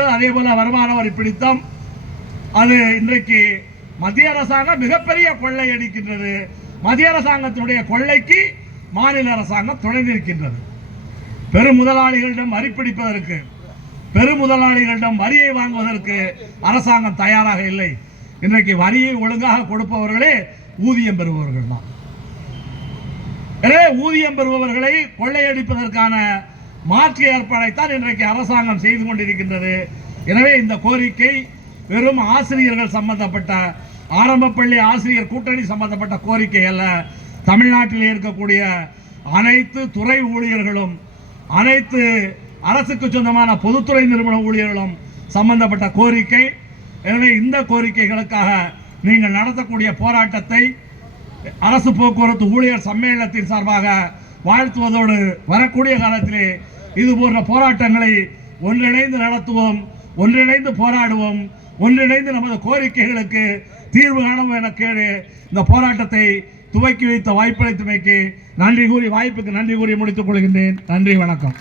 அதே போல வருமான வரி பிடித்தம் அது இன்றைக்கு மத்திய அரசாங்கம் மிகப்பெரிய கொள்ளை அடிக்கின்றது. மத்திய அரசாங்கத்தினுடைய கொள்ளைக்கு மாநில அரசாங்கம் துணை நிற்கின்றது. பெரும் முதலாளிகளிடம் வரி பிடிப்பதற்கு, பெரும் முதலாளிகளிடம் வரியை வாங்குவதற்கு அரசாங்கம் தயாராக இல்லை. இன்றைக்கு வரியை ஒழுங்காக கொடுப்பவர்களே ஊதியம் பெறுபவர்கள் தான். எனவே ஊதியம் பெறுபவர்களை கொள்ளையடிப்பதற்கான மாற்று ஏற்பாடைத்தான் இன்றைக்கு அரசாங்கம் செய்து கொண்டிருக்கின்றது. எனவே இந்த கோரிக்கை வெறும் ஆசிரியர்கள் சம்பந்தப்பட்ட, ஆரம்ப பள்ளி ஆசிரியர் கூட்டணி சம்பந்தப்பட்ட கோரிக்கை அல்ல. தமிழ்நாட்டில் இருக்கக்கூடிய அனைத்து துறை ஊழியர்களும், அனைத்து அரசுக்கு சொந்தமான பொதுத்துறை நிறுவன ஊழியர்களும் சம்பந்தப்பட்ட கோரிக்கை. எனவே இந்த கோரிக்கைகளுக்காக நீங்கள் நடத்தக்கூடிய போராட்டத்தை அரசு போக்குவரத்து ஊழியர் சம்மேளனத்தின் சார்பாக வாழ்த்துவதோடு வரக்கூடிய காலத்திலே இது போன்ற போராட்டங்களை ஒன்றிணைந்து நடத்துவோம், ஒன்றிணைந்து போராடுவோம், ஒன்றிணைந்து நமது கோரிக்கைகளுக்கு தீர்வு காணுவோம் என கேடு இந்த போராட்டத்தை துவக்கி வைத்த வாய்ப்பளித்தமைக்கு நன்றி கூறி, வாய்ப்புக்கு நன்றி கூறி முடித்துக் கொள்கின்றேன். நன்றி, வணக்கம்.